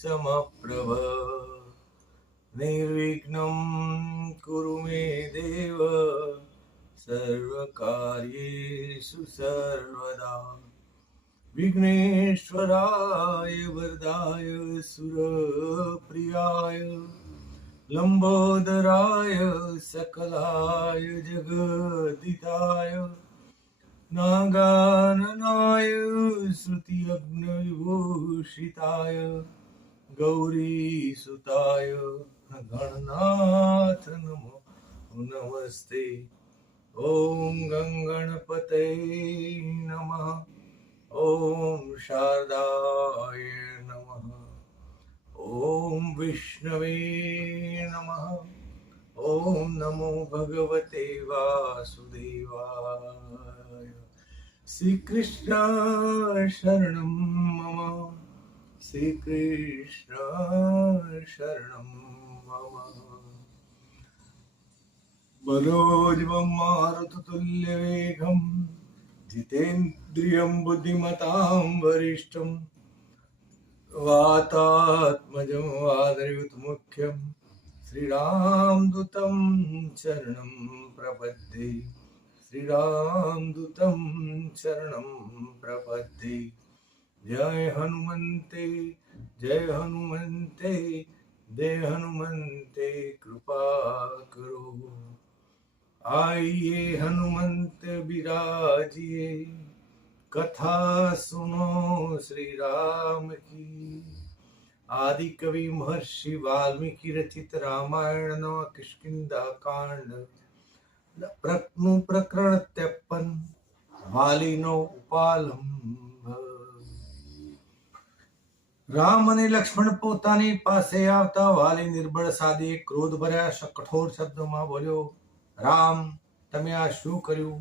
समप्रभ निर्विघ्नं कुरु मे देव सर्वकार्येषु सर्वदा विघ्नेश्वराय वरदाय सुरप्रियाय लंबोदराय सकलाय जगदिताय नागाननाय श्रुतियज्ञविभूषिताय गौरीसुताय गणनाथ नमो नमस्ते। ओम गंगणपते नमः। ओम शारदाय नमः। ओम विष्णवे नमः। ओम नमो भगवते वासुदेवाय। श्री कृष्ण शरणं मम। श्री कृष्ण शरणं मम। मनोजवं मारुततुल्यवेगं जितेन्द्रियं बुद्धिमतां वरिष्ठं वातात्मजं वादयुतमुख्यं श्रीरामदूतं शरणं प्रपद्ये। श्रीरामदूतं शरणं प्रपद्ये। जय हनुमन्ते जय हनुमन्ते जय हनुमन्ते कृपा करो। आइए हनुमंत विराजिए कथा सुनो श्री राम की। आदि कवि महर्षि वाल्मीकि रचित रामायण नव किष्किंधा कांड प्रकरण 53 વાલીનો ઉપાલંબ। રામ અને લક્ષ્મણ પોતાની પાસે આવતા વાલી નિર્બળ સાદી ક્રોધ ભર્યા કઠોર શબ્દોમાં બોલ્યો, રામ, તમે આ શું કર્યું?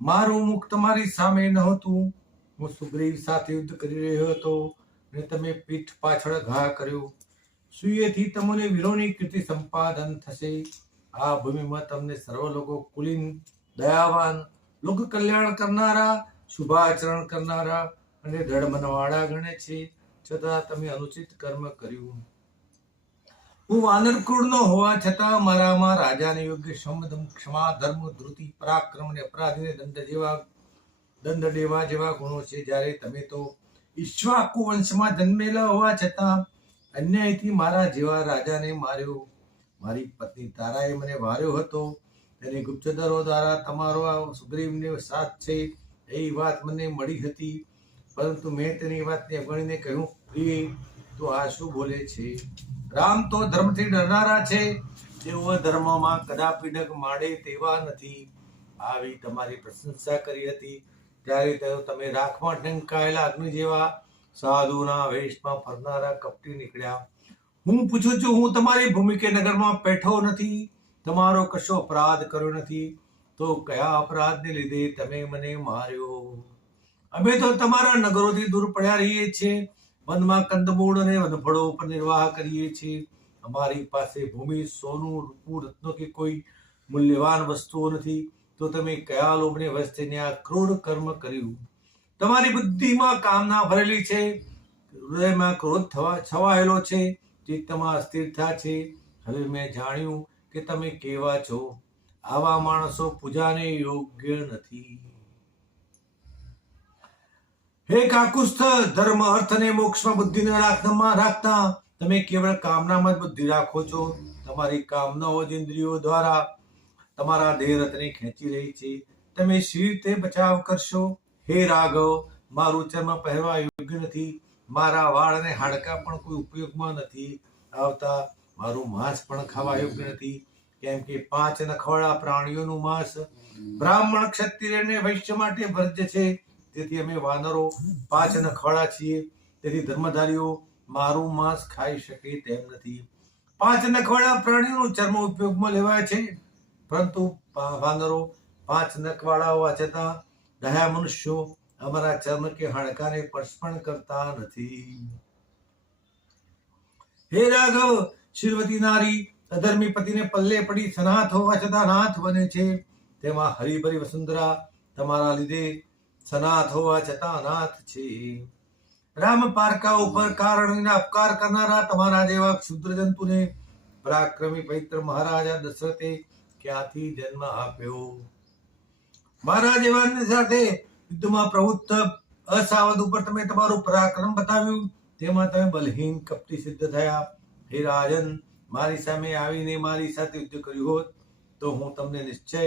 મારું મુખ તમારી સામે નહોતું। હું સુગ્રીવ સાથે યુદ્ધ કરી રહ્યો હતો અને તમે પીઠ પાછળ ઘા કર્યો। સુયેથી તમને વીરોની કીર્તિ સંપાદન થશે। આ ભૂમિમાં તમને સર્વ લોકો કુલીન, દયાવાન, લોક કલ્યાણ કરનારા, શુભાચરણ કરનારા અને દૃઢ મનવાળા ગણે છે, છતાં તમે અનુચિત કર્મ કર્યું। હું વાનર કુળનો હોવા છતાં મારામાં રાજાને યોગ્ય શમ, ક્ષમા, ધર્મ, ધૃતિ, પરાક્રમ અને અપરાધીને દંડ દેવા જેવા ગુણો છે। જ્યારે તમે તો ઈક્ષ્વાકુ વંશમાં જન્મેલા હોવા છતાં અન્યાયથી મારા જેવા રાજાને માર્યો। મારી પત્ની તારાએ મને વાર્યો હતો। તેની ગુપ્તચરો દ્વારા તમારો આ સુગ્રીવને સાથ છે એવી વાત મને મળી હતી, પરંતુ મેં તેની વાતને અવગણીને કહ્યું, પ્રિય, તો આ શું બોલે છે? રામ તો ધર્મથી ડરનારા છે, તેઓ ધર્મમાં કદાપી ડગ માડે તેવા નથી। આવી તમારી પ્રશંસા કરી હતી ત્યારે તમે રાખમાં ઢંકાયેલા અગ્નિ જેવા સાધુના વેશમાં ફરનારા કપટી નીકળ્યા। હું પૂછું છું, હું તમારી ભૂમિ કે નગરમાં બેઠો નથી, તમારો કશો અપરાધ કર્યો નથી, તો કયા અપરાધને લીધે તમે મને માર્યો? અમે તો તમારા નગરોથી દૂર પડ્યા રહીએ છીએ, વનમાં કંદમૂળ અને વનફળો પર નિર્વાહ કરીએ છીએ। અમારી પાસે ભૂમિ, સોનું, રૂપું, રત્નો કે કોઈ મૂલ્યવાન વસ્તુઓ નથી, તો તમે કયા લોભને વશ થઈને આ ક્રૂર કર્મ કર્યું? તમારી બુદ્ધિમાં કામના ભરેલી છે, હૃદયમાં ક્રોધ છવાયેલો છે, ચિત્તમાં અસ્થિરતા છે। હવે મેં જાણ્યું કે તમે કેવા છો। આવા માણસો પૂજાને યોગ્ય નથી। હે કાકુસ્થ, ધર્મ, અર્થ અને મોક્ષમાં બુદ્ધિને રાખતા તમે કેવળ કામનામાં જ બુદ્ધિ રાખો છો। તમારી કામનાઓ જ ઇન્દ્રિયો દ્વારા તમારા દેહ રથને ખેંચી રહી છે। તમે શી રીતે બચાવ કરશો? હે રાઘવ, મારું ચર્મ પહેરવા યોગ્ય નથી, મારા વાળ અને હાડકાં પણ કોઈ ઉપયોગમાં નથી આવતા, મારું માંસ પણ ખાવા યોગ્ય નથી, કેમ કે 5 નખવાળા પ્રાણીઓનું માંસ બ્રાહ્મણ, ક્ષત્રિય અને વૈશ્ય માટે વર્જ્ય છે। તેથી અમે વાનરો 5 નખવાળા છીએ, તેથી ધર્મધારીઓ મારું માંસ ખાઈ શકે તેમ નથી। 5 નખવાળા પ્રાણીઓનું ચર્મ ઉપયોગમાં લેવાય છે, પરંતુ વાનરો 5 નખવાળા હોવા છતાં દયા મનુષ્યો અમારા ચર્મ કે હાડકાને સ્પર્શ પણ કરતા નથી। હે રાઘવ, શીલવતી નારી અધર્મી પતિને પલ્લે પડી સનાથ હોવા છતાં નાથ બને છે, તેમાં હરિભરી વસુંધરા તમારા લીધે સનાથ હોવા છતાં અનાથ છે। રામ પારકા ઉપર કારણ વિના અપકાર કરનારા તમારા જેવા ક્ષુદ્ર જંતુને પરાક્રમી પવિત્ર મહારાજા દશરથે ક્યાંથી જન્મ આપ્યો? મારા જેવા સાથે યુદ્ધમાં પ્રવૃત્ત અસાવધ ઉપર તમે તમારું પરાક્રમ બતાવ્યું, તેમાં તમે બલહીન કપટી સિદ્ધ થયા. હે રાજન, મારી સામે આવીને મારી સાથે યુદ્ધ કર્યું હોત તો હું તમને નિશ્ચય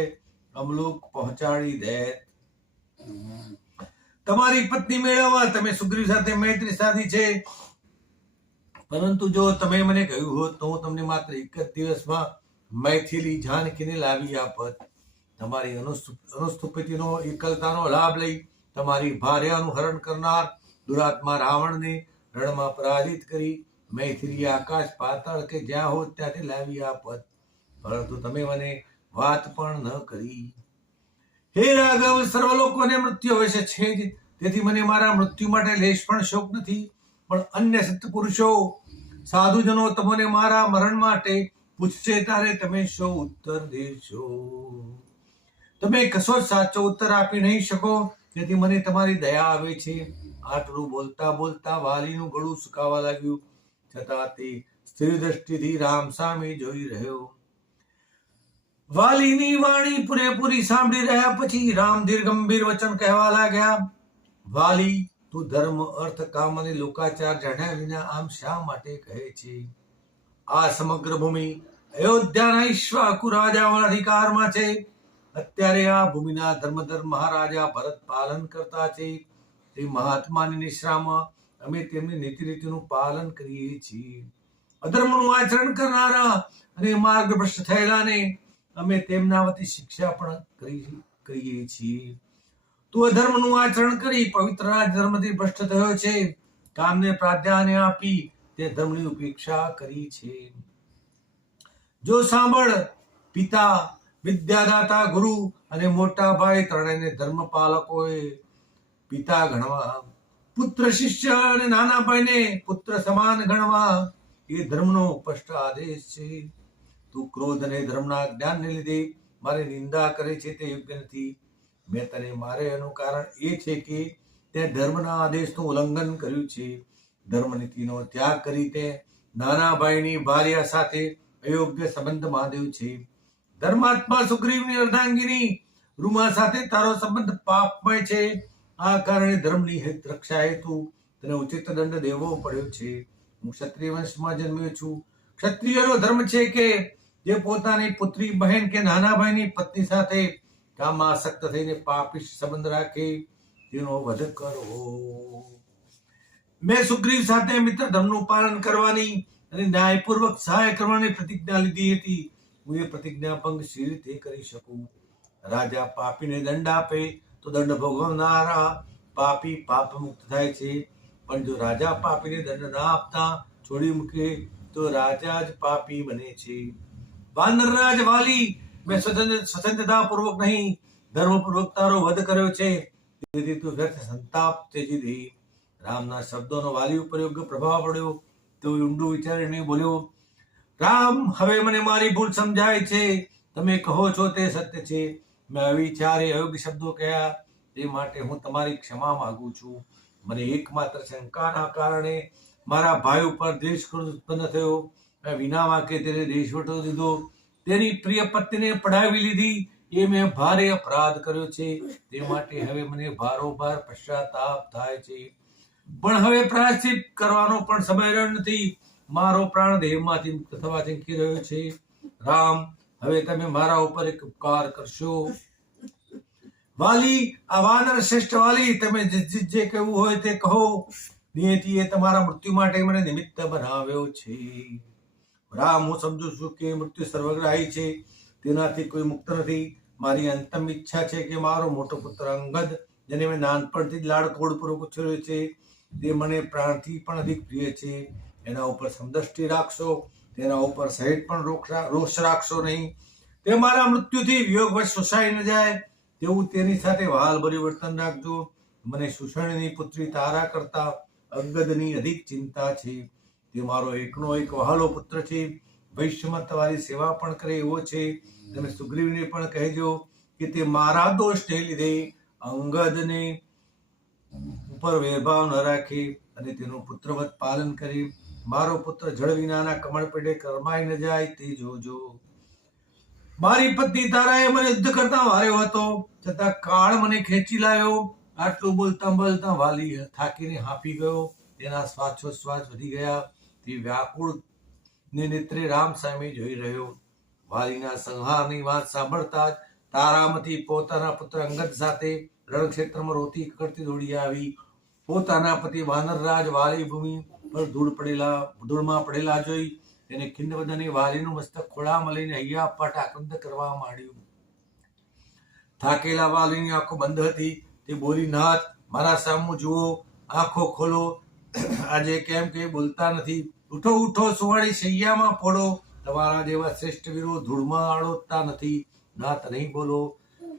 અમલુક પહોંચાડી દેત. તમારી પત્ની મેળવવા તમે સુગ્રીવ સાથે મૈત્રી સાધી છે, પરંતુ જો તમે મને કહ્યું હોત તો હું તમને માત્ર એક જ દિવસમાં મૈથિલી જાનકીને લાવી આપત. તમારી અનુસ્તુપિતિનો એકલતાનો લાભ લઈ તમારી ભાર્યાનું હરણ કરનાર દુરાત્મા રાવણને રણમાં પરાજિત કરી મૈથિલી આકાશ પાતાળ કે જ્યાં હોત ત્યાંથી લાવી આપત, પરંતુ તમે મને વાત પણ ન કરી. હે રાઘવ, સર્વલોકોને મૃત્યુ અવશ્ય છે જ, તેથી મને મારા મૃત્યુ માટે લેશ પણ શોક નથી. પણ અન્ય સત્પુરુષો સાધુજનો તમને મારા મરણ માટે પૂછશે ત્યારે તમે શો ઉત્તર દેશો? તમે કશો સાચો ઉત્તર આપી નહીં શકો, તેથી મને તમારી દયા આવે છે. આટલું બોલતા બોલતા વાલીનું ગળું સુકાવા લાગ્યું, છતાં તે સ્થિર દ્રષ્ટિથી રામ સામે જોઈ રહ્યો. વાલીની વાણી પૂરેપૂરી સાંભળી રહ્યા પછી રામ ગંભીર વચન કહેવા લાગ્યા. વાલી, તું ધર્મ અર્થ કામ અને લોકાચાર જાણ્યા વિના આમ શા માટે કહે છે? આ સમગ્ર ભૂમિ અયોધ્યાના ઈક્ષ્વાકુ રાજાઓના અધિકારમાં છે. અત્યારે આ ભૂમિના ધર્મધર મહારાજા ભરત પાલન કરતા છે. તે મહાત્માની નિશ્રામાં અમે તેમની નીતિ રીતિનું પાલન કરીએ છીએ. અધર્મનું આચરણ કરનારા અને માર્ગભ્રષ્ટ થયેલાને અમે તેમના વતી શિક્ષા પણ કરીએ છીએ. તું અધર્મનું આચરણ કરી પવિત્ર ધર્મથી ભ્રષ્ટ થયો છે. કામને પ્રાધાન્ય આપી તે ધર્મની ઉપેક્ષા કરી છે. જો સાંભળ, પિતા, વિદ્યાદાતા, ગુરુ અને મોટા ભાઈ ત્રણેયને ધર્મપાલકોએ પિતા ગણવા, પુત્ર શિષ્ય અને નાના ભાઈને પુત્ર સમાન ગણવા એ ધર્મનો સ્પષ્ટ આદેશ છે. તું ક્રોધ અને ધર્મના જ્ઞાનને લીધે મારી નિંદા કરે છે તે યોગ્ય નથી. મેં તને મારે એનું કારણ એ છે કે તે ધર્મના આદેશનું ઉલ્લંઘન કર્યું છે. ધર્મનીતિનો ત્યાગ કરી તે નાના ભાઈની ભાર્યા સાથે અયોગ્ય સંબંધ બાંધ્યો છે. ધર્માત્મા સુગ્રીવની અર્ધાંગીની રૂમા સાથે તારો સંબંધ પાપમય છે. આ કારણે ધર્મની હિત રક્ષા હેતુ તને ઉચિત દંડ દેવો પડ્યો છે. હું ક્ષત્રિય વંશમાં જન્મ્યો છું. ક્ષત્રિયનો ધર્મ છે કે જે પોતાની પુત્રી, બહેન કે નાના ભાઈની પત્ની સાથે કામમાં આસક્ત થઈને પાપિષ્ટ સંબંધ રાખે તેનો વધ કરવો. મેં સુગ્રીવ સાથે મિત્ર ધર્મનું પાલન કરવાની અને ન્યાયપૂર્વક સહાય કરવાની પ્રતિજ્ઞા લીધી હતી. હું એ પ્રતિજ્ઞા ભંગ શી રીતે કરી શકું? રાજા પાપીને દંડ આપે તો દંડ ભોગવનારા પાપી પાપ મુક્ત થાય છે, પણ જો રાજા પાપીને દંડ ના આપતા છોડી મૂકે તો રાજા જ પાપી બને છે. વાનરરાજ વાલી, મેં સ્વતંત્રતા પૂર્વક નહીં ધર્મપૂર્વક તારો વધ કર્યો છે, તેથી તું વ્યર્થ સંતાપ ત્યજી દે. રામના શબ્દોનો વાલી ઉપર યોગ્ય પ્રભાવ પડ્યો. તો ઊંડું વિચારીને બોલ્યો, રામ, હવે મને મારી ભૂલ સમજાય છે. તમે કહો છો તે સત્ય છે. મેં અવિચારે અયોગ્ય શબ્દો કહ્યા, તે માટે હું તમારી ક્ષમા માંગુ છું. મને એકમાત્ર શંકાના કારણે મારા ભાઈ ઉપર દ્વેષ ઉત્પન્ન થયો. મેં વિના વાંકે તેને દેશવટો દીધો. તેની પ્રિય પત્નીને પડાવી લીધી. એ મેં ભારે અપરાધ કર્યો છે. તે માટે હવે મને ભારોભાર પશ્ચાતાપ થાય છે. પણ હવે પ્રાયશ્ચિત કરવાનો પણ સમય રહ્યો નથી. મારો પ્રાણ દેહમાંથી મુક્ત થવા ઝંકી રહ્યો છે. રામ, હવે તમે મારા ઉપર એક ઉપકાર કરશો. વાલી, આ વાનર શ્રેષ્ઠ વાલી, તમે જે કહેવું હોય તે કહો. નિયતિએ તમારા મૃત્યુ માટે મને નિમિત્ત બનાવ્યો છે. રામ, હું સમજુ છું કે મૃત્યુ સર્વગ્રાહી છે, તેનાથી કોઈ મુક્ત નથી. મારી અંતમ ઈચ્છા છે કે મારો મોટો પુત્ર અંગદ, જેને મેં નાનપણથી જ લાડકોડપૂર્વક ઉછેર્યો છે, તે મને પ્રાણથી પણ અધિક પ્રિય છે. એના ઉપર સમદૃષ્ટિ રાખશો, તેના ઉપર સહેજ પણ રોષ રાખશો નહીં. તે મારા મૃત્યુથી વિયોગવશ શોષાઈ ન જાય તેવું તેની સાથે વહાલભર્યું વર્તન રાખજો. મને સુષણની પુત્રી તારા કરતા અંગદની અધિક ચિંતા છે. તે મારો એકનો એક વહાલો પુત્ર છે. ભવિષ્યમાં તમારી સેવા પણ કરે એવો છે. તમે સુગ્રીવને પણ કહેજો કે તે મારા દોષને લીધે અંગદને ઉપર વેરભાવ ન રાખે. અને તેનું પુત્રવત પાલન કરી મારો પુત્ર જળ વિનાના કમળ પેટે કરમાઈ ન જાય તે જોજો. મારી પત્ની તારાએ મને યુદ્ધ કરતા વાર્યો હતો, છતાં કાળ મને ખેંચી લાવ્યો. આટલું બોલતા બોલતા વાલી થાકીને હાંફી ગયો. તેના શ્વાસોશ્વાસ વધી ગયા. તે વ્યાકુળ ને નેત્રે રામ સામે જોઈ રહ્યો. વાલીના સંહારની વાત સાંભળતા જ તારામતી પોતાના પુત્ર અંગદ સાથે રણક્ષેત્રમાં રોતી કરતી દોડી આવી. પોતાના પતિ વાનરરાજ વાલી ભૂમિ પર ધૂળમાં પડેલા જોઈ તેને ખિન્ન બદને વાલીનું મસ્તક ખોળામાં લઈને હૈયા પાટ આક્રંદ કરવા માંડ્યું. થાકેલા વાલીની આંખો બંધ હતી. તે બોલી, નાથ, મારા સામું જુઓ, આંખો ખોલો. આજે કેમ કે બોલતા નથી? ઉઠો ઉઠો, સુવાળી શૈયામાં પડો. તમારા જેવા શ્રેષ્ઠ વીરો ધૂળમાં આડોતતા નથી. નાથ, નહીં બોલો.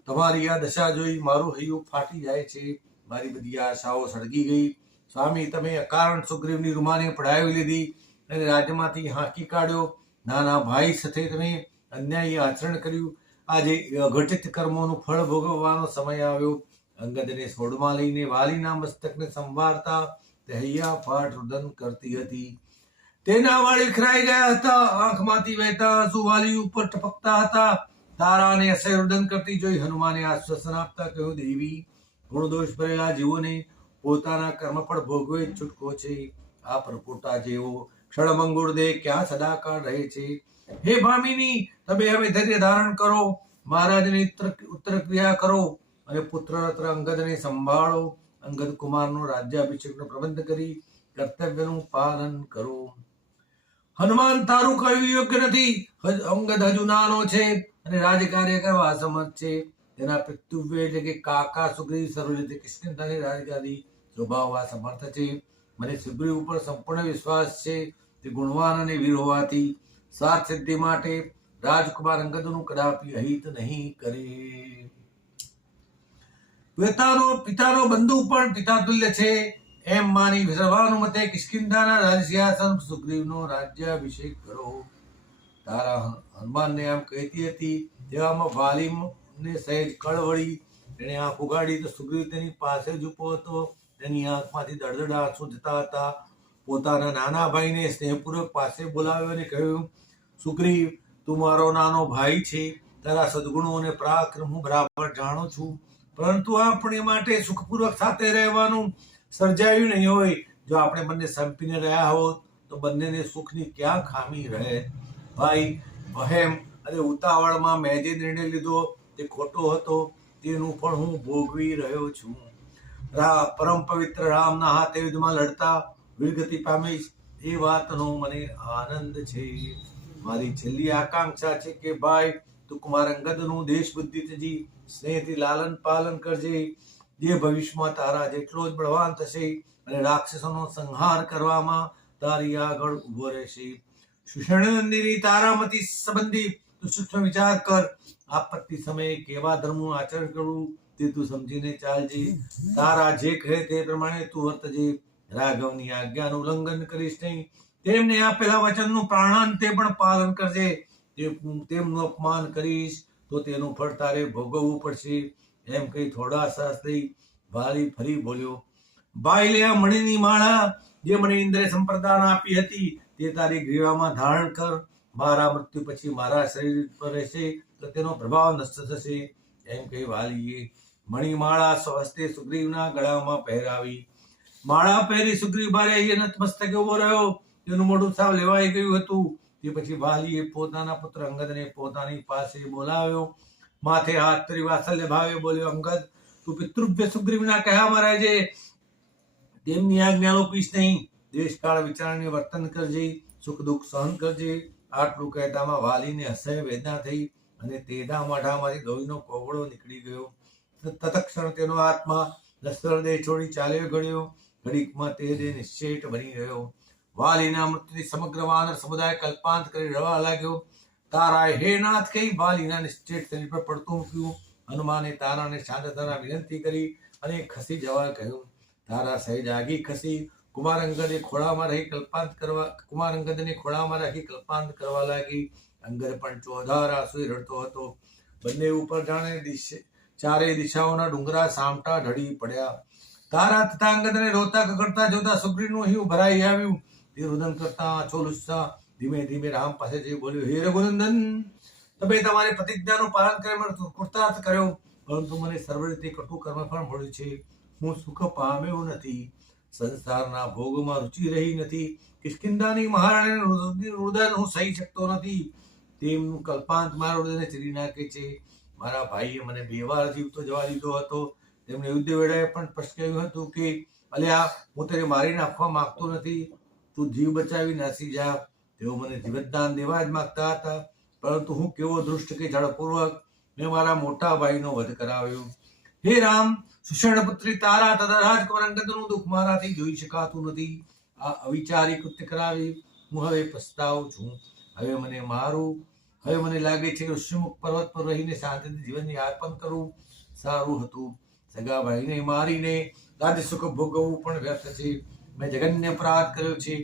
તમારી આ દશા જોઈ મારું હૈયું ફાટી જાય છે. મારી બધી આશાઓ સળગી ગઈ. સ્વામી, તમે અકારણ સુગ્રીવની રૂમાને પડાવી લીધી અને રાજ્યમાંથી હાંકી કાઢ્યો. નાના ભાઈ સાથે તમે અન્યાયી આચરણ કર્યું. આજે અઘટિત કર્મોનું ફળ ભોગવવાનો સમય આવ્યો. અંગદને સોડમાં લઈને વાલીના મસ્તકને સંવારતા તે હૈયા ફાટ રુદન કરતી હતી. તેના વાળ વિખરાઈ ગયા હતા. આંખમાંથી વહેતા આંસુ વાલી ઉપર ટપકતા હતા. તારાને અસહ્ય રુદન કરતી જોઈ હનુમાને આશ્વાસન આપતા કહ્યું, દેવી, ગુણદોષ ભરેલા જીવોને પોતાના કર્મફળ ભોગવે છૂટકો છે. આ પરપોટા જેવો ક્ષણભંગુર દેહ ક્યાં સદાકાળ રહે છે? હે ભામિની, તમે હવે ધૈર્ય ધારણ કરો. મહારાજની ઉત્તર ક્રિયા કરો અને પુત્ર રત્ર અંગદને સંભાળો. અંગદ કુમારનો રાજ્યાભિષેકનો પ્રબંધ કરી કર્તવ્યનું પાલન કરો. હનુમાન, તારું કહ્યું યોગ્ય નથી. અંગદ હજુ નાનો છે અને રાજકાર્ય કરવા અસમર્થ છે. તેના પિતૃવ્ય એટલે કે કાકા સુગ્રીવ સર્વ રીતે કિષ્કિંધાની રાજગાદી શોભાવવા સમર્થ છે. મને સુગ્રીવ ઉપર સંપૂર્ણ વિશ્વાસ છે. તે ગુણવાન અને વીર હોવાથી સ્વાર્થ સિદ્ધિ માટે રાજકુમાર અંગદનું કદાપી અહિત નહીં કરે. પિતાનો બંધુ પણ પિતા તુલ્ય છે એમ માની સર્વાનુમતે કિષ્કિંધાના રાજસિંહાસન સુગ્રીવનો રાજ્યાભિષેક કરો. તારા હનુમાનને આમ કહેતી હતી તેવામાં વાલીને સહેજ કળ વળી. તેણે આંખ ઉગાડી તો સુગ્રીવ તેની પાસે જ ઊભો હતો. તેની આંખમાંથી દળદળ આંસુ જતા હતા. પોતાના નાના ભાઈને સ્નેહપૂર્વક પાસે બોલાવ્યો અને કહ્યું, સુગ્રીવ, તું મારો નાનો ભાઈ છે. તારા સદગુણો અને પરાક્રમ હું બરાબર જાણું છું, પરંતુ આપણે માટે સુખપૂર્વક સાથે રહેવાનું સર્જાયું નહીં હોય. જો આપણે બંને સંપીને રહ્યા હોત તો બંનેને સુખની ક્યાં ખામી રહે? ભાઈ, વહેમ અને ઉતાવળમાં મેં જે નિર્ણય લીધો તે ખોટો હતો. તેનું પણ હું ભોગવી રહ્યો છું. પરમ પવિત્ર રામના હાથે યુદ્ધમાં લડતા વીરગતિ પામીશ એ વાતનો મને આનંદ છે. મારી છેલ્લી આકાંક્ષા છે કે ભાઈ, તું કુમાર અંગદનું દેશ બુદ્ધિ ત્યજી સ્નેહથી લાલન પાલન કરજે. જે ભવિષ્યમાં તારા જેટલો જ બળવાન થશે અને રાક્ષસોનો સંહાર કરવામાં તારી આગળ ઉભો રહેશે. સુષેણનંદિની તારામતી સંબંધી તું સૂક્ષ્મ વિચાર કર. આપત્તિ સમયે કેવા ધર્મનું આચરણ કરવું તે તું સમજીને ચાલજે. તારા જે કહે તે પ્રમાણે તું વર્તજે. રાઘવની આજ્ઞાનું ઉલ્લંઘન કરીશ નહીં. તેમને આપેલા વચનનું પ્રાણાંતે પણ પાલન કરજે. તેમનું અપમાન કરીશ તો તેનું ફળ તારે ભોગવવું પડશે. એમ કહી થોડા શ્વાસ લઈ વાલી ફરી બોલ્યો, ભાઈ, લે આ મણીની માળા જે મને ઇન્દ્રે સંપ્રદાન આપી હતી તે તારી ગ્રીવામાં ધારણ કર. મારા મૃત્યુ પછી મારા શરીર પર રહેશે તો તેનો પ્રભાવ નષ્ટ થશે. એમ કહી વાલીએ મણિમાળા સ્વહસ્તે સુગ્રીવના ગળામાં પહેરાવી. માળા પહેરી સુગ્રીવ ભારે નતમસ્તકે ઉભો રહ્યો. તેનું મોઢું સાવ લેવાઈ ગયું હતું. તે પછી વાલીએ પોતાના પુત્ર અંગદને પોતાની પાસે બોલાવ્યો. માથે હાથ ધરી વાત્સલ્ય ભાવે બોલ્યો, અંગદ, તું પિતૃવ્ય સુગ્રીવના કહેવામાં રહેજે. તેમની આજ્ઞા લોપીશ નહીં. દેશકાળ વિચારને વર્તન કરજે. સુખ દુઃખ સહન કરજે. આટલું કહેતામાં વાલીને અસહ્ય વેદના થઈ અને તેના મોઢામાંથી લોહીનો કોગળો નીકળી ગયો. તત્ક્ષણ તેનો આત્મા લશ્કર દેહ છોડી ચાલ્યો ગયો. ઘડીકમાં તે દેહ નિશ્ચેટ બની રહ્યો. વાલીના મૃત્યુથી સમગ્ર વાનર સમુદાય કલ્પાંત કરી રડવા લાગ્યો. તારાએ હે નાથ કહી વાલીના નિશ્ચેટ શરીર પર પડતું મૂક્યું. હનુમાને તારાને શાંત થવા વિનંતી કરી અને ખસી જવા કહ્યું. તારા સહેજ આગી ખસી કુમાર અંગદને ખોળામાં રાખી કલ્પાંત કરવા લાગી. અંગદ પણ ચોધાર આંસુએ રડતો હતો. બંને ઉપર જાણે ચારે દિશાઓના ડુંગરા સામટા ઢળી પડ્યા. તારા તથા અંગદને રોતા કકડતા જોતા સુગ્રીવનું હૈયું ભરાઈ આવ્યું. તે રુદન કરતા આંચો લૂછતા ધીમે ધીમે રામ પાસે જઈ બોલ્યો, હે રઘુનંદન, તમે તમારી પ્રતિજ્ઞાનું પાલન કરી કૃતાર્થ કર્યો, પરંતુ મને સર્વ રીતે કટુ કર્મ પણ મળ્યું છે. હું સુખ પામ્યો નથી, સંસારના ભોગમાં રુચિ રહી નથી. કિષ્કિંધાની મહારાણીનું રુદન હું સહી શકતો નથી. તેમનું કલ્પાંત મારા હૃદયને ચીરી નાખે છે. મારા ભાઈએ મને 2 વાર જીવતો જવા દીધો હતો. તેમણે યુદ્ધ વેળાએ પણ સ્પષ્ટ કહ્યું હતું કે અલ્યા, હું તને મારી નાખવા માંગતો નથી, તું જીવ બચાવી નાસી જા. તેઓ મને જીવતદાન દેવા જ માંગતા હતા, પરંતુ હું કેવો દુષ્ટ કે જળપૂર્વક મેં મારા મોટા ભાઈનો વધ કરાવ્યો. હે રામ, સુષણ પુત્રી તારા તથા રાજકુમાર અંગદનું દુઃખ મારાથી જોઈ શકાતું નથી. આ અવિચારી કૃત્ય કરાવી હું હવે પસ્તાવું છું. હવે મને લાગે છે કે ઋષિમુખ પર્વત પર રહીને શાંતિથી જીવન યાપન કરવું સારું હતું. સગા ભાઈને મારીને રાજ્ય સુખ ભોગવવું પણ વ્યર્થ છે. મેં જઘન્ય અપરાધ કર્યો છે.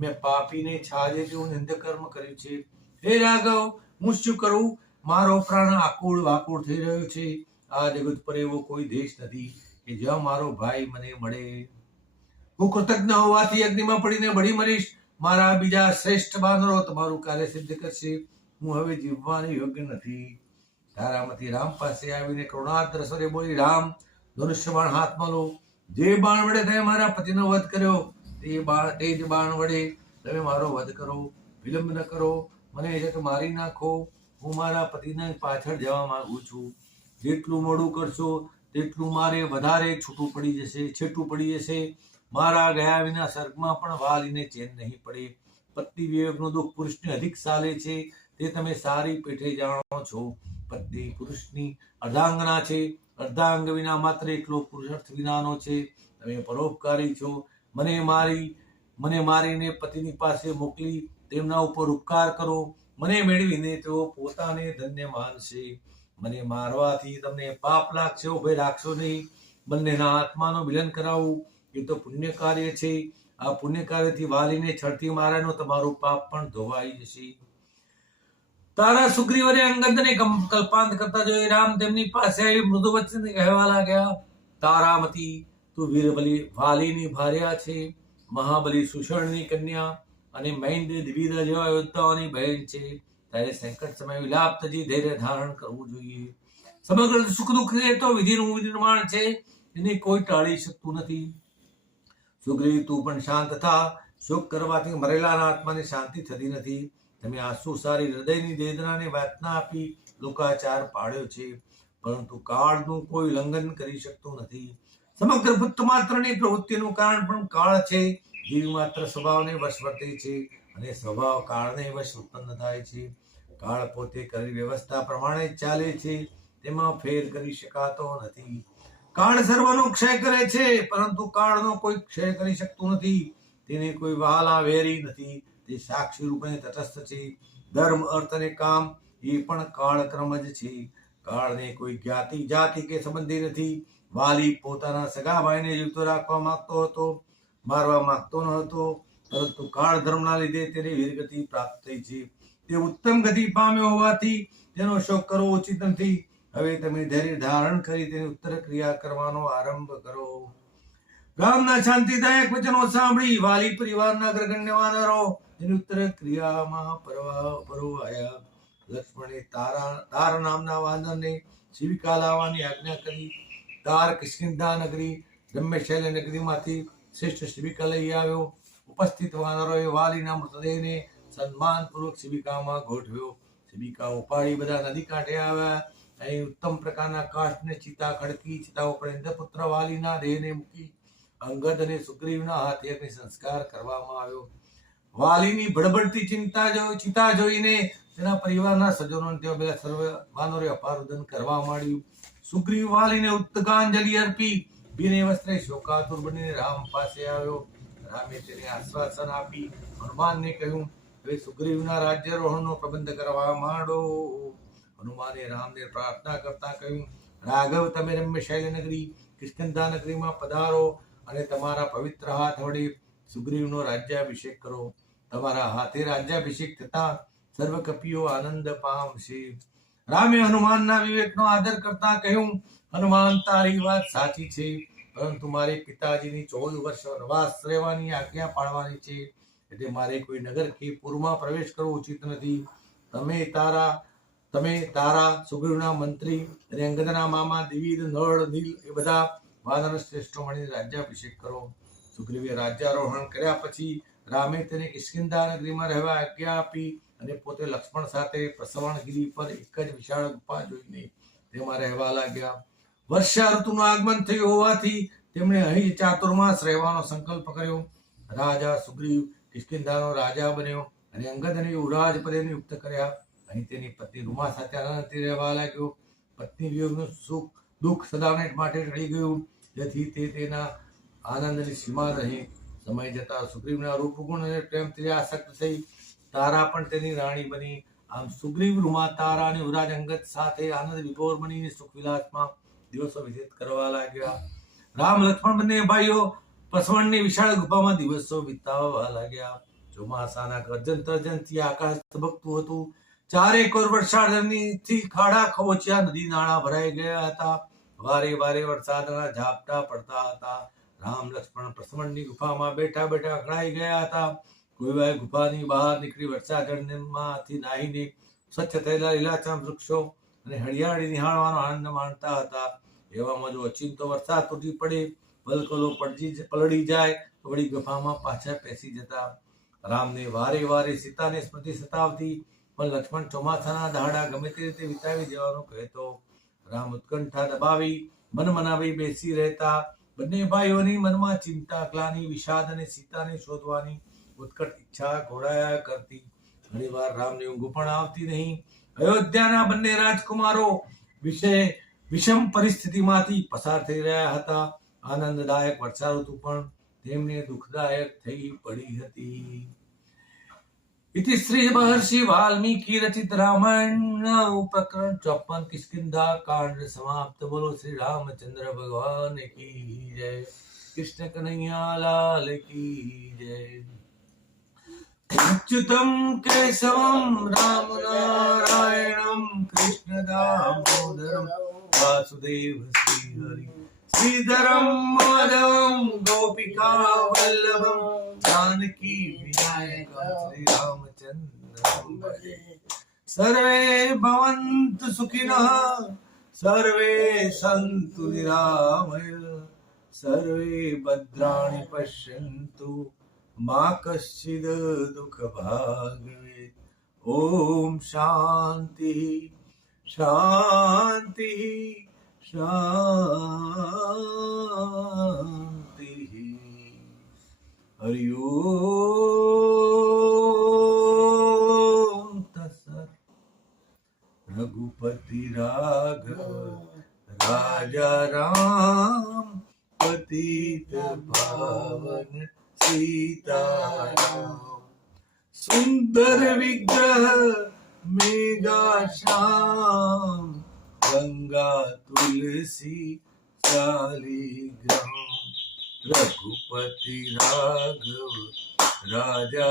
મેં પાપીને છાજે જેવું નિંદકર્મ કર્યું છે. હે રાઘવ, હું શું કરું? મારો પ્રાણ આકુળ વાકુળ થઈ રહ્યો છે. આ જગત પર એવો કોઈ દેશ નથી કે જ્યાં મારો ભાઈ મને મળે. હું કૃતજ્ઞ હોવાથી અગ્નિમાં પડીને બળી મરીશ. મારા બીજા શ્રેષ્ઠ બાનરો તમારું કાર્ય સિદ્ધ કરશે. હું હવે જીવવાની યોગ્ય નથી. તારામતી રામ પાસે આવીને કરુણાર્દ્ર સ્વરે બોલી, રામ, ધનુષ્ય બાણ હાથમાં લો. જે બાણ વડે તમે મારા પતિનો વધ કર્યો, તે જ બાણ વડે તમે મારો વધ કરો. વિલંબ ન કરો, મને જટ મારી નાખો. હું મારા પતિના પાછળ જવા માંગુ છું. જેટલું મોડું કરશો તેટલું મારે વધારે છૂટું પડી જશે. મારા ગયા વિના સ્વર્ગમાં પણ વાલીને ચેન નહીં પડે. પત્ની વિયોગનું દુઃખ પુરુષને અધિક સાલે છે, તે તમે સારી પેઠે જાણો છો. પત્ની પુરુષની અર્ધાંગના છે. અર્ધાંગ વિના માત્ર એકલો પુરુષ અર્થ વિનાનો છે. તમે પરોપકારી છો. મને મારીને પતિની પાસે મોકલી તેમના ઉપર ઉપકાર કરો. મને મેળવીને તેઓ પોતાને ધન્ય માનશે. મને મારવાથી તમને પાપ લાગશે, ભય રાખશો નહીં. બંનેના આત્માનો મિલન કરાવવું એ તો પુણ્ય કાર્ય છે. આ પુણ્ય કાર્યથી વાલીને છળથી મારાનો તમારું પાપ પણ ધોવાઈ જશે. તારા સુગ્રીવ અને અંગદને કલ્પાંત કરતા જોઈ રામ તેમની પાસે આવી મૃદુ વચન કહેવા લાગ્યા, તારામતી, તું વીરબલી વાલીની ભાર્યા છે, મહાબલી સુષણની કન્યા અને મૈંદ દ્વિવિધ જેવા યોદ્ધાઓની બહેન છે. ત્યારે સંકટ સમય વિલાપ તજી ધૈર્ય ધારણ કરવું જોઈએ. સમગ્ર સુખ દુઃખ એ તો વિધિનું નિર્માણ છે, એને કોઈ ટાળી શકતું નથી. સુગ્રીવ, તું પણ શાંત થા. શોક કરવાથી મરેલાના આત્માને શાંતિ થતી નથી. તમે આંસુ સારી હૃદયની વેદનાને વાતના આપી લોકાચાર પાડ્યો છે, પરંતુ કાળનું કોઈ ઉલ્લંઘન કરી શકતું નથી. સમગ્ર ભૂત માત્રની પ્રવૃત્તિનું કારણ પણ કાળ છે. જીવ માત્ર સ્વભાવને વશ વર્તે છે અને સ્વભાવ કાળને વશ ઉત્પન્ન થાય છે. કાળ પોતે કરેલી વ્યવસ્થા પ્રમાણે જ ચાલે છે, તેમાં ફેર કરી શકાતો નથી. કાળ સર્વનો ક્ષય કરે છે, પરંતુ કાળનો કોઈ ક્ષય કરી શકતું નથી. તેને કોઈ વહાલા વેરી નથી. તે સાક્ષી રૂપે તટસ્થ છે. ધર્મ, અર્થ અને કામ એ પણ કાળક્રમ જ છે. કાળને કોઈ જ્ઞાતિ, જાતિ કે સંબંધી નથી. વાલી પોતાના સગા ભાઈને જીવતો રાખવા માંગતો હતો, મારવા માંગતો ન હતો, પરંતુ કાળ ધર્મના લીધે તેને વીરગતિ પ્રાપ્ત થઈ છે. તે ઉત્તમ ગતિ પામ્યો હોવાથી તેનો શોક કરવો ઉચિત નથી. હવે તમે ધૈર્ય ધારણ કરી તેની ઉત્તર ક્રિયા કરવાનો આરંભ કરો. ગામના શાંતિદાયક વચનો સાંભળી વાલી પરિવારના અગ્રગણ્ય વાનરો તેની ઉત્તર ક્રિયામાં પરોવાયા. લક્ષ્મણે તાર નામના વાનરને શિવિકા લાવવાની આજ્ઞા કરી. તાર કિષ્કિંધા નગરી, રમ્યશૈલ નગરીમાંથી શ્રેષ્ઠ શિવિકા લઈ આવ્યો. ઉપસ્થિત વાનરોએ વાલીના મૃતદેહને સન્માનપૂર્વક શિવિકામાં ગોઠવ્યો. શિવિકા ઉપાડી બધા નદી કાંઠે આવ્યા. અહીં ઉત્તમ પ્રકારના કાષ્ઠને ચિતા ખડકી. ચિતા ઉપર ઇન્દ્રપુત્ર વાલીના દેહને મૂકી અંગદ અને સુગ્રીવના હાથે અગ્નિ સંસ્કાર કરવામાં આવ્યો. વાલીની ભડબડતી ચિતા જોઈને તેના પરિવારના સજ્જનો તેઓ બધા સર્વ વાનરોએ અપારુદન કરવા માંડ્યું. સુગ્રીવ વાલીને ઉત્તકાંજલિ અર્પી બિને વસ્ત્રે શોકાતુર બનીને રામ પાસે આવ્યો. રામે તેને આશ્વાસન આપી હનુમાનને કહ્યું, હવે સુગ્રીવના રાજ્યારોહણનો પ્રબંધ કરવા માંડો. હનુમાને રામને પ્રાર્થના કરતા કહ્યું, રાઘવ, તમે રમ્યશૈલ નગરી કિષ્કિંધા નગરીમાં પધારો અને તમારા પવિત્ર હાથ વડે સુગ્રીવનો રાજ્યાભિષેક કરો. તમારા હાથે રાજ્યાભિષેક થતા સર્વ કપીઓ આનંદ પામશે. રામે હનુમાનના વિવેકનો આદર કરતા કહ્યું, હનુમાન, તારી વાત સાચી છે, પરંતુ મારે પિતાજીની 14 વર્ષ વનવાસ રહેવાની આજ્ઞા પાળવાની છે, એટલે મારે કોઈ નગર કે પૂરમાં પ્રવેશ કરવો ઉચિત નથી. તમે તારા સુગ્રીવના મંત્રી અને અંગદના મામા દિવિદ, નળ, નીલ એ બધા વાનર શ્રેષ્ઠો મળીને રાજ્યાભિષેક કરો. સુગ્રીવે રાજ્યારોહણ કર્યા પછી રામે તેને કિષ્કિંધા નગરીમાં રહેવા આજ્ઞા આપી અને પોતે લક્ષ્મણ સાથે પ્રસવણગીરી પર એક જ વિશાળ ગુફા જોઈને તેમાં રહેવા લાગ્યા. વર્ષા ઋતુનું આગમન થયું હોવાથી તેમણે અહીં ચાતુર્માસ રહેવાનો સંકલ્પ કર્યો. રાજા સુગ્રીવ કિષ્કિંધાનો રાજા બન્યો અને અંગદને યુવરાજ પદે નિયુક્ત કર્યા. અહીં તેની પત્ની રૂમા સાથે આનંદથી રહેવા લાગ્યો. પત્ની વિયોગનું સુખ દુઃખ સદાને માટે ટળી ગયું, જેથી તે તેના આનંદની સીમા રહી. સમય જતા સુગ્રીવના રૂપગુણ અને પ્રેમથી આસક્ત થઈ. તારા પણ તેની રાણી બની. આમ સુગ્રીવ, રૂમા, તારા અને યુવરાજ અંગદ સાથે આનંદ વિભોર બનીને સુખવિલાસમાં દિવસો વ્યતીત કરવા લાગ્યા. રામ લક્ષ્મણ બંને ભાઈઓ પ્રસવણની વિશાળ ગુફામાં દિવસો વિતાવવા લાગ્યા. ચોમાસાના ગર્જન તર્જનથી આકાશ ધબકતું હતું. ચારે કોર વરસાદથી ખાડા ખબોચિયા નદી નાળા ભરાઈ ગયા હતા. વારે વારે વરસાદના ઝાપટા પડતા હતા. રામ લક્ષ્મણ પ્રસવણની ગુફામાં બેઠા બેઠા અકળાઈ ગયા હતા. કોઈ ગુફાની બહાર નીકળી વર્ષાજળમાંથી નાહીને સ્વચ્છ થયેલા લીલાછમ વૃક્ષો અને હરિયાળી નિહાળવાનો આનંદ માણતા હતા. એવામાં જો અચિંતો વરસાદ તૂટી પડે, વલકલો પલળી જાય તો વળી ગુફામાં પાછા પેસી જતા. રામને વારે વારે સીતાને સ્મૃતિ સતાવતી, પણ લક્ષ્મણ ચોમાસાના દહાડા ગમે તે રીતે વિતાવી જવાનું કહેતો. રામ ઉત્કંઠા દબાવી મન મનાવી બેસી રહેતા. બંને ભાઈઓની મનમાં ચિંતા, ગ્લાની, વિષાદ અને સીતાને શોધવાની ઉત્કટ ઈચ્છા ઘોડાયા કરતી. ઘણીવાર રામની ઊંઘ પણ આવતી નહીં. અયોધ્યાના બંને રાજકુમારો વિષમ પરિસ્થિતિમાંથી પસાર થઈ રહ્યા હતા. આનંદદાયક વર્ષા ઋતુ પણ તેમને દુઃખદાયક થઈ પડી હતી. इति श्री महर्षि वाल्मीकि रचित रामायण प्रकरण 54 किष्किंधा कांड समाप्त। बोलो श्री रामचंद्र भगवान की जय। कृष्ण कन्हैया लाल की जय। अच्युतम केशवम राम नारायणम कृष्ण दामोदरम वासुदेव श्रीहरि श्रीधरम माधवम गोपिका वल्लभम जानकी विनायकम श्री रामचंद्रम भजे। सर्वे भवन्तु सुखिनः सर्वे सन्तु निरामय सर्वे भद्राणि पश्यन्तु मा कश्चिद दुःख भाग भवेत्। ओम शांति शांति शांति। हरि ओम तत्सत्। रघुपति राघव राजा राम पतित पावन सीताराम। सुंदर विग्रह मेघा श्याम गंगा तुलसी शालिग्राम। रघुपति राघव राजा